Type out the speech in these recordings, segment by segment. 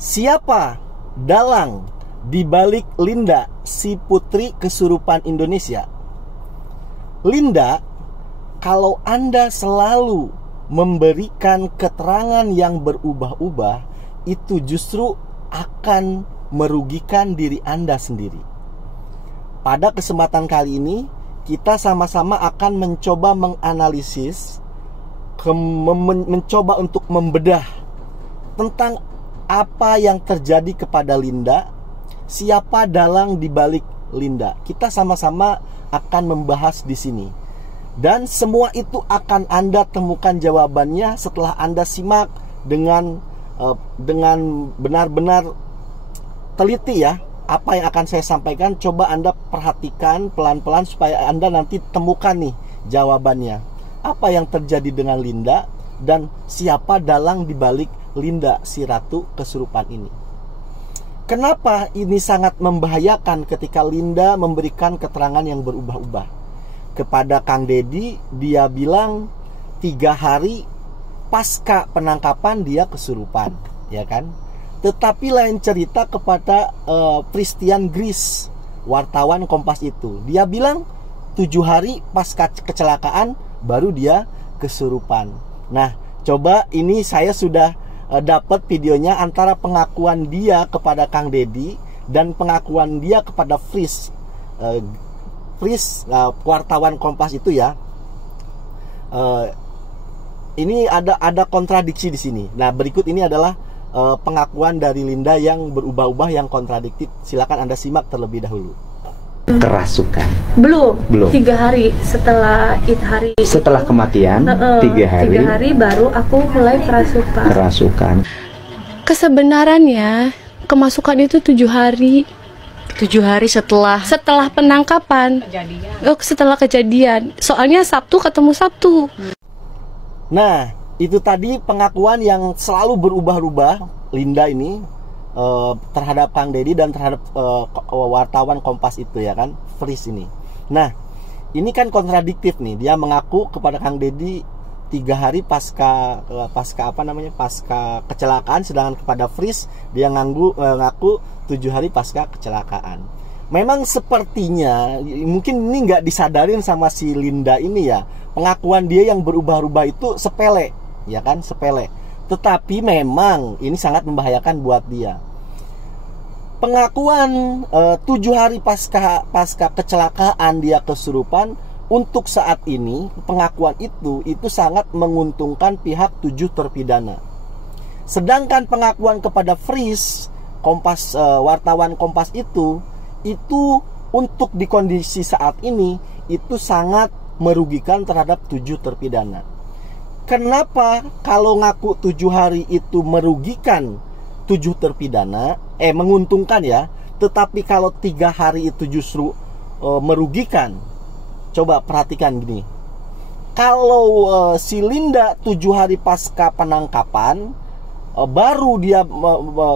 Siapa dalang di balik Linda, si putri kesurupan Indonesia? Linda, kalau Anda selalu memberikan keterangan yang berubah-ubah, itu justru akan merugikan diri Anda sendiri. Pada kesempatan kali ini, kita sama-sama akan mencoba menganalisis, mencoba untuk membedah tentang apa yang terjadi kepada Linda, siapa dalang di balik Linda. Kita sama-sama akan membahas di sini. Dan semua itu akan Anda temukan jawabannya setelah Anda simak dengan benar-benar teliti ya. Apa yang akan saya sampaikan, coba Anda perhatikan pelan-pelan supaya Anda nanti temukan nih jawabannya. Apa yang terjadi dengan Linda dan siapa dalang di balik Linda, si ratu kesurupan ini. Kenapa ini sangat membahayakan ketika Linda memberikan keterangan yang berubah-ubah? Kepada Kang Deddy, dia bilang 3 hari pasca penangkapan dia kesurupan, ya kan? Tetapi lain cerita kepada Christian Gries, wartawan Kompas itu. Dia bilang 7 hari pasca kecelakaan baru dia kesurupan. Nah, coba ini saya sudah dapat videonya antara pengakuan dia kepada Kang Deddy dan pengakuan dia kepada Fris, wartawan Kompas itu ya. Ini ada kontradiksi di sini. Nah, berikut ini adalah pengakuan dari Linda yang berubah-ubah, yang kontradiktif. Silakan Anda simak terlebih dahulu. Kerasukan? Belum. 3 hari setelah hari. Setelah kematian, 3 hari. 3 hari baru aku mulai kerasukan. Kesebenarannya kemasukan itu 7 hari. 7 hari setelah Penangkapan. Setelah kejadian. Soalnya Sabtu ketemu Sabtu. Nah, itu tadi pengakuan yang selalu berubah-ubah Linda ini terhadap Kang Deddy dan terhadap wartawan Kompas itu ya kan, Fris ini. Nah, ini kan kontradiktif nih. Dia mengaku kepada Kang Deddy 3 hari pasca kecelakaan, sedangkan kepada Fris dia ngaku 7 hari pasca kecelakaan. Memang sepertinya mungkin ini nggak disadarin sama si Linda ini ya. Pengakuan dia yang berubah-ubah itu sepele, ya kan, sepele. Tetapi memang ini sangat membahayakan buat dia. Pengakuan 7 hari pasca kecelakaan dia kesurupan, untuk saat ini pengakuan itu sangat menguntungkan pihak 7 terpidana. Sedangkan pengakuan kepada Fris, wartawan Kompas itu untuk di kondisi saat ini itu sangat merugikan terhadap 7 terpidana. Kenapa kalau ngaku 7 hari itu merugikan 7 terpidana, menguntungkan ya, tetapi kalau 3 hari itu justru merugikan? Coba perhatikan gini. Kalau si Linda 7 hari pasca penangkapan baru dia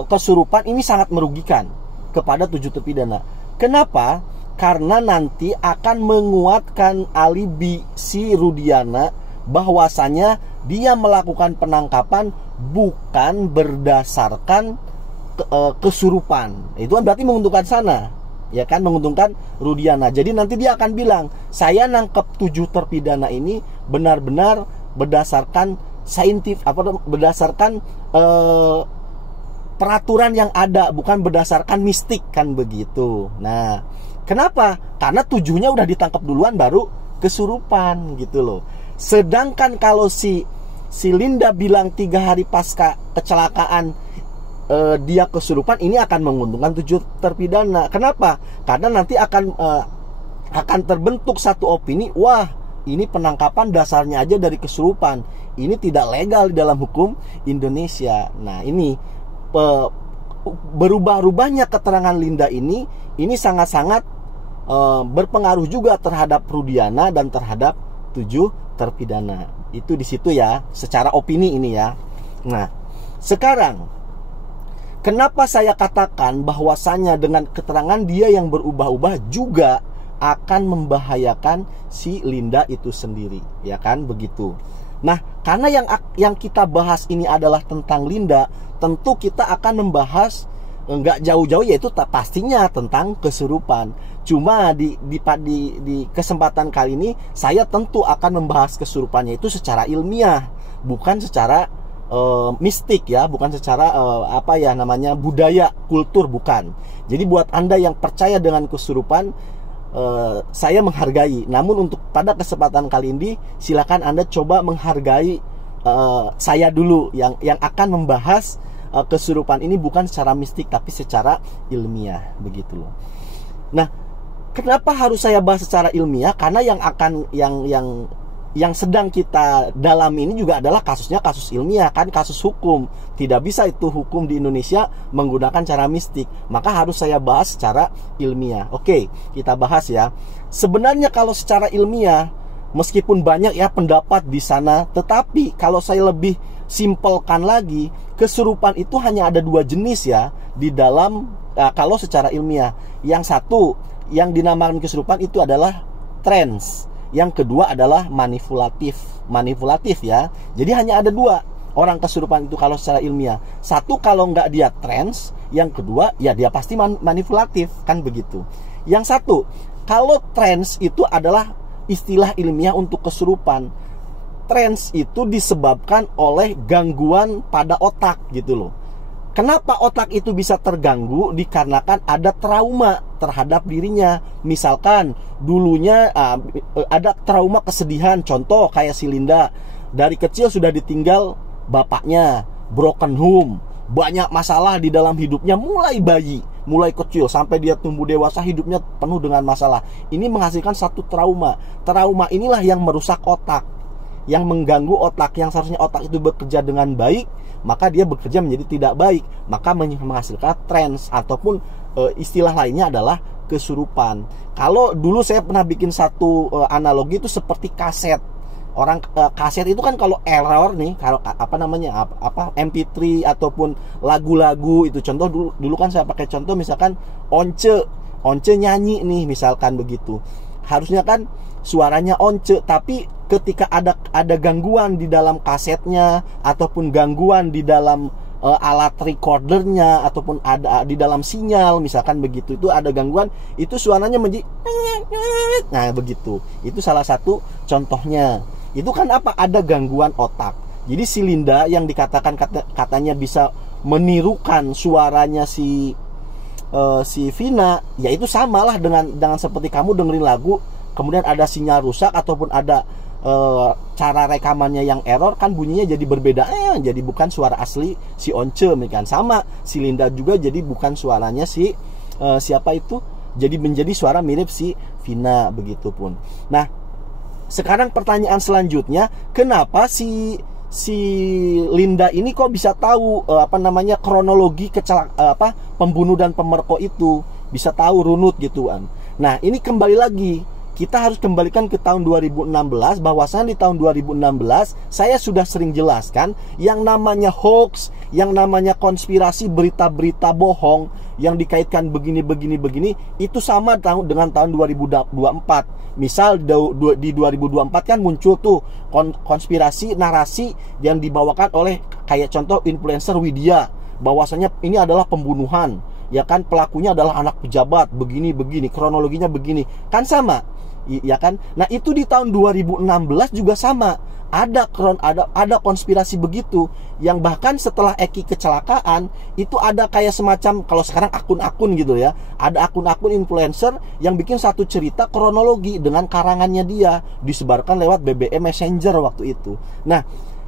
kesurupan, ini sangat merugikan kepada 7 terpidana. Kenapa? Karena nanti akan menguatkan alibi si Rudiana bahwasanya dia melakukan penangkapan bukan berdasarkan kesurupan. Itu kan berarti menguntungkan sana, ya kan, menguntungkan Rudiana. Jadi nanti dia akan bilang, saya nangkep 7 terpidana ini benar-benar berdasarkan berdasarkan peraturan yang ada, bukan berdasarkan mistik, kan begitu. Nah, kenapa? Karena 7-nya udah ditangkap duluan baru kesurupan gitu loh. Sedangkan kalau si Linda bilang 3 hari pasca kecelakaan dia kesurupan, ini akan menguntungkan 7 terpidana. Kenapa? Karena nanti akan terbentuk satu opini, wah, ini penangkapan dasarnya aja dari kesurupan. Ini tidak legal di dalam hukum Indonesia. Nah, ini berubah-ubahnya keterangan Linda ini sangat-sangat berpengaruh juga terhadap Rudiana dan terhadap 7 terpidana. Itu di situ ya, secara opini ini ya. Nah, sekarang kenapa saya katakan bahwasanya dengan keterangan dia yang berubah-ubah juga akan membahayakan si Linda itu sendiri, ya kan begitu. Nah, karena yang kita bahas ini adalah tentang Linda, tentu kita akan membahas nggak jauh-jauh, yaitu pastinya tentang kesurupan. Cuma di kesempatan kali ini saya tentu akan membahas kesurupannya itu secara ilmiah, bukan secara mistik ya, bukan secara budaya, kultur, bukan. Jadi buat Anda yang percaya dengan kesurupan, saya menghargai. Namun untuk pada kesempatan kali ini silakan Anda coba menghargai saya dulu yang akan membahas kesurupan ini bukan secara mistik tapi secara ilmiah, begitu loh. Nah, kenapa harus saya bahas secara ilmiah? Karena yang sedang kita dalami ini juga adalah kasusnya kasus ilmiah, kan, kasus hukum. Tidak bisa itu hukum di Indonesia menggunakan cara mistik, maka harus saya bahas secara ilmiah. Oke, kita bahas ya. Sebenarnya kalau secara ilmiah, meskipun banyak ya pendapat di sana, tetapi kalau saya lebih simpelkan lagi, kesurupan itu hanya ada 2 jenis ya di dalam kalau secara ilmiah. Yang satu yang dinamakan kesurupan itu adalah trance. Yang kedua adalah manipulatif ya. Jadi hanya ada 2 orang kesurupan itu kalau secara ilmiah. Satu kalau nggak dia trance, yang kedua ya dia pasti manipulatif, kan begitu. Yang satu, kalau trance itu adalah istilah ilmiah untuk kesurupan. Trance itu disebabkan oleh gangguan pada otak gitu loh. Kenapa otak itu bisa terganggu? Dikarenakan ada trauma terhadap dirinya. Misalkan dulunya ada trauma kesedihan. Contoh kayak si Linda, dari kecil sudah ditinggal bapaknya, broken home, banyak masalah di dalam hidupnya mulai bayi, mulai kecil sampai dia tumbuh dewasa, hidupnya penuh dengan masalah. Ini menghasilkan satu trauma. Trauma inilah yang merusak otak, yang mengganggu otak. Yang seharusnya otak itu bekerja dengan baik, maka dia bekerja menjadi tidak baik, maka menghasilkan trance ataupun istilah lainnya adalah kesurupan. Kalau dulu saya pernah bikin satu analogi itu seperti kaset. Orang kaset itu kan kalau error nih, kalau MP3 ataupun lagu-lagu itu, contoh dulu kan saya pakai contoh misalkan Once nyanyi nih misalkan begitu. Harusnya kan suaranya Once, tapi ketika ada gangguan di dalam kasetnya ataupun gangguan di dalam alat recordernya ataupun ada di dalam sinyal misalkan begitu, itu ada gangguan, itu suaranya menjadi begitu. Itu salah satu contohnya. Itu kan apa? Ada gangguan otak. Jadi si Linda yang dikatakan katanya bisa menirukan suaranya si Vina, ya itu samalah dengan seperti kamu dengerin lagu kemudian ada sinyal rusak ataupun ada cara rekamannya yang error, kan bunyinya jadi berbeda, jadi bukan suara asli si Once, kan sama si Linda juga, jadi bukan suaranya si siapa itu, jadi menjadi suara mirip si Vina, begitupun. Nah, sekarang pertanyaan selanjutnya, kenapa si Linda ini kok bisa tahu kronologi pembunuh dan pemerkosa itu, bisa tahu runut gituan. Nah, ini kembali lagi kita harus kembalikan ke tahun 2016, bahwasannya di tahun 2016 saya sudah sering jelaskan yang namanya hoax, yang namanya konspirasi, berita-berita bohong yang dikaitkan begini itu sama dengan tahun 2024. Misal di 2024 kan muncul tuh konspirasi, narasi yang dibawakan oleh kayak contoh influencer Widya, bahwasanya ini adalah pembunuhan, ya kan, pelakunya adalah anak pejabat, begini, kronologinya begini, kan sama, ya kan. Nah, itu di tahun 2016 juga sama, ada konspirasi begitu, yang bahkan setelah Eki kecelakaan itu ada kayak semacam, kalau sekarang akun-akun gitu ya, ada akun-akun influencer yang bikin satu cerita kronologi dengan karangannya dia, disebarkan lewat BBM Messenger waktu itu. Nah,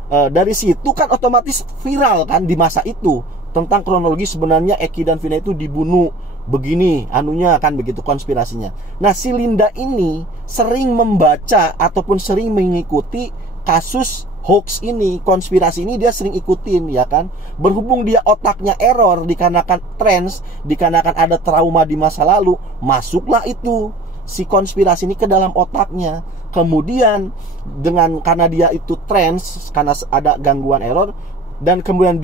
dari situ kan otomatis viral kan di masa itu tentang kronologi sebenarnya Eki dan Vina itu dibunuh begini anunya, kan begitu konspirasinya. Nah, si Linda ini sering membaca ataupun sering mengikuti kasus hoax ini, konspirasi ini dia sering ikutin, ya kan. Berhubung dia otaknya error dikarenakan trans, dikarenakan ada trauma di masa lalu, masuklah itu si konspirasi ini ke dalam otaknya. Kemudian karena dia itu trans, karena ada gangguan error, dan kemudian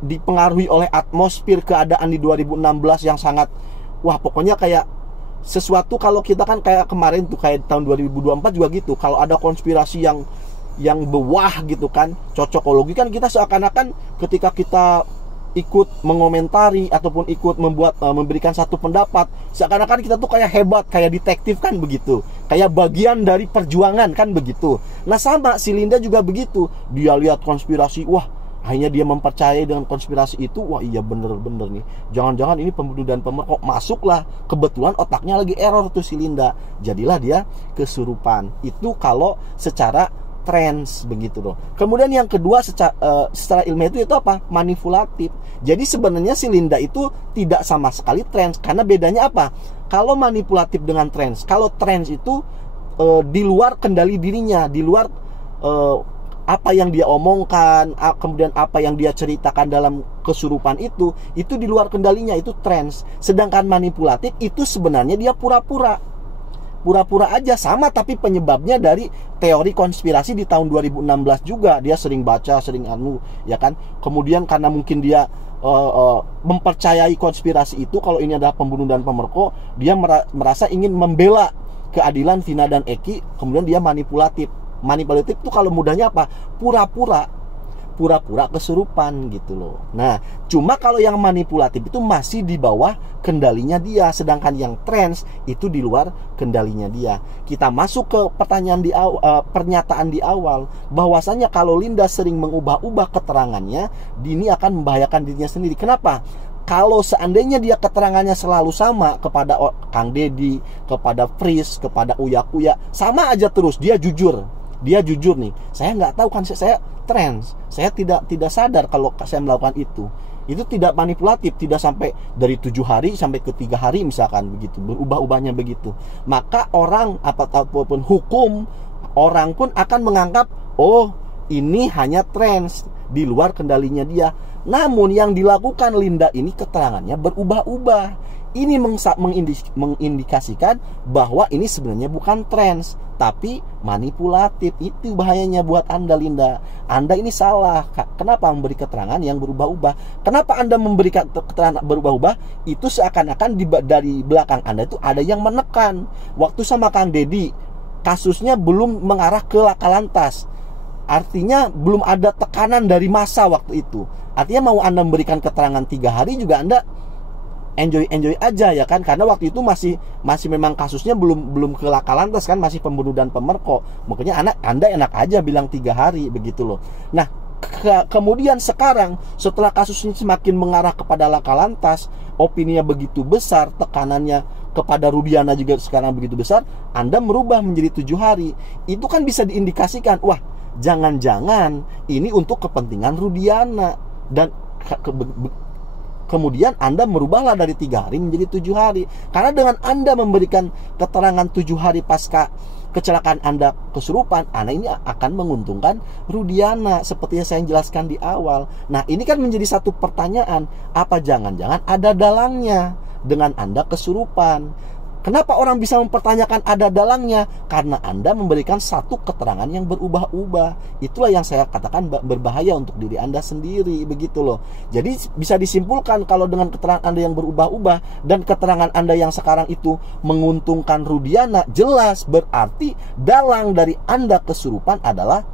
dipengaruhi oleh atmosfer keadaan di 2016 yang sangat, wah pokoknya kayak sesuatu, kalau kita kan kayak kemarin tuh kayak tahun 2024 juga gitu, kalau ada konspirasi yang bewah gitu kan, cocokologi kan, kita seakan-akan ketika kita ikut mengomentari ataupun ikut memberikan satu pendapat, seakan-akan kita tuh kayak hebat, kayak detektif kan begitu, kayak bagian dari perjuangan kan begitu. Nah sama si Linda juga begitu, dia lihat konspirasi, wah akhirnya dia mempercayai dengan konspirasi itu, wah iya bener-bener nih, jangan-jangan ini pembunuh dan pemerkosa. Masuklah, kebetulan otaknya lagi error tuh si Linda, jadilah dia kesurupan. Itu kalau secara trans begitu loh. Kemudian yang kedua secara ilmiah itu apa? Manipulatif. Jadi sebenarnya si Linda itu tidak sama sekali trans, karena bedanya apa? Kalau manipulatif dengan trans, kalau trans itu di luar kendali dirinya, di luar apa yang dia omongkan, kemudian apa yang dia ceritakan dalam kesurupan itu di luar kendalinya, itu trans. Sedangkan manipulatif itu sebenarnya dia pura-pura aja sama, tapi penyebabnya dari teori konspirasi di tahun 2016 juga. Dia sering baca, sering ya kan. Kemudian karena mungkin dia mempercayai konspirasi itu, kalau ini adalah pembunuh dan pemerkosa, dia merasa ingin membela keadilan Vina dan Eki, kemudian dia manipulatif. Manipulatif itu kalau mudahnya apa? Pura-pura kesurupan gitu loh. Nah, cuma kalau yang manipulatif itu masih di bawah kendalinya dia, sedangkan yang trans itu di luar kendalinya dia. Kita masuk ke pernyataan di awal bahwasanya kalau Linda sering mengubah-ubah keterangannya, ini akan membahayakan dirinya sendiri. Kenapa? Kalau seandainya dia keterangannya selalu sama kepada Kang Deddy, kepada Fris, kepada Uya-Kuya, sama aja terus, dia jujur nih, saya nggak tahu kan, saya trans, saya tidak sadar kalau saya melakukan itu tidak manipulatif, tidak sampai dari 7 hari sampai ke 3 hari misalkan begitu, berubah-ubahnya begitu, maka orang apapun hukum, orang pun akan menganggap oh ini hanya trans, di luar kendalinya dia. Namun yang dilakukan Linda ini keterangannya berubah-ubah. Ini mengindikasikan bahwa ini sebenarnya bukan trans, tapi manipulatif. Itu bahayanya buat Anda, Linda. Anda ini salah. Kenapa memberi keterangan yang berubah-ubah? Kenapa Anda memberi keterangan berubah-ubah? Itu seakan-akan dari belakang Anda itu ada yang menekan. Waktu sama Kang Deddy, kasusnya belum mengarah ke laka lantas. Artinya belum ada tekanan dari massa waktu itu. Artinya mau Anda memberikan keterangan 3 hari juga Anda enjoy aja ya kan, karena waktu itu masih memang kasusnya belum ke laka lantas kan, masih pembunuh dan pemerkosa. Makanya Anda enak aja bilang 3 hari begitu loh. Nah, kemudian sekarang setelah kasusnya semakin mengarah kepada laka lantas, opininya begitu besar, tekanannya kepada Rudiana juga sekarang begitu besar, Anda merubah menjadi 7 hari. Itu kan bisa diindikasikan, wah jangan-jangan ini untuk kepentingan Rudiana, dan kemudian Anda merubahlah dari 3 hari menjadi 7 hari. Karena dengan Anda memberikan keterangan 7 hari pasca kecelakaan Anda kesurupan, Anda ini akan menguntungkan Rudiana, seperti yang saya jelaskan di awal. Nah, ini kan menjadi satu pertanyaan, apa jangan-jangan ada dalangnya dengan Anda kesurupan? Kenapa orang bisa mempertanyakan ada dalangnya? Karena Anda memberikan satu keterangan yang berubah-ubah. Itulah yang saya katakan berbahaya untuk diri Anda sendiri, begitu loh. Jadi bisa disimpulkan kalau dengan keterangan Anda yang berubah-ubah dan keterangan Anda yang sekarang itu menguntungkan Rudiana, jelas berarti dalang dari Anda kesurupan adalah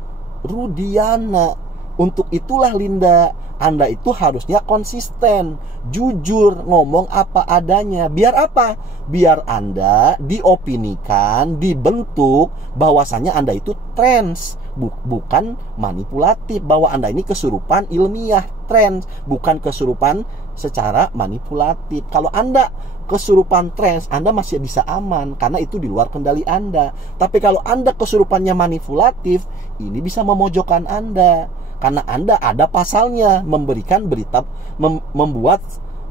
Rudiana. Untuk itulah Linda, Anda itu harusnya konsisten, jujur, ngomong apa adanya. Biar apa? Biar Anda diopinikan, dibentuk bahwasanya Anda itu trans, bukan manipulatif, bahwa Anda ini kesurupan ilmiah, trans, bukan kesurupan secara manipulatif. Kalau Anda kesurupan trans, Anda masih bisa aman karena itu di luar kendali Anda. Tapi kalau Anda kesurupannya manipulatif, ini bisa memojokkan Anda. Karena Anda ada pasalnya, memberikan berita, membuat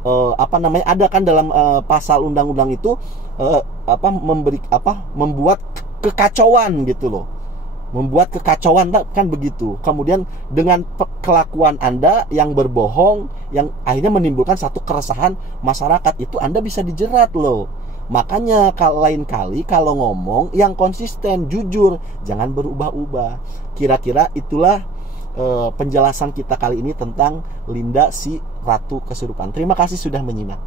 ada kan dalam pasal undang-undang itu membuat kekacauan gitu loh. Membuat kekacauan kan begitu. Kemudian dengan kelakuan Anda yang berbohong, yang akhirnya menimbulkan satu keresahan masyarakat, itu Anda bisa dijerat loh. Makanya lain kali kalau ngomong yang konsisten, jujur, jangan berubah-ubah. Kira-kira itulah penjelasan kita kali ini tentang Linda si Ratu Kesurupan. Terima kasih sudah menyimak.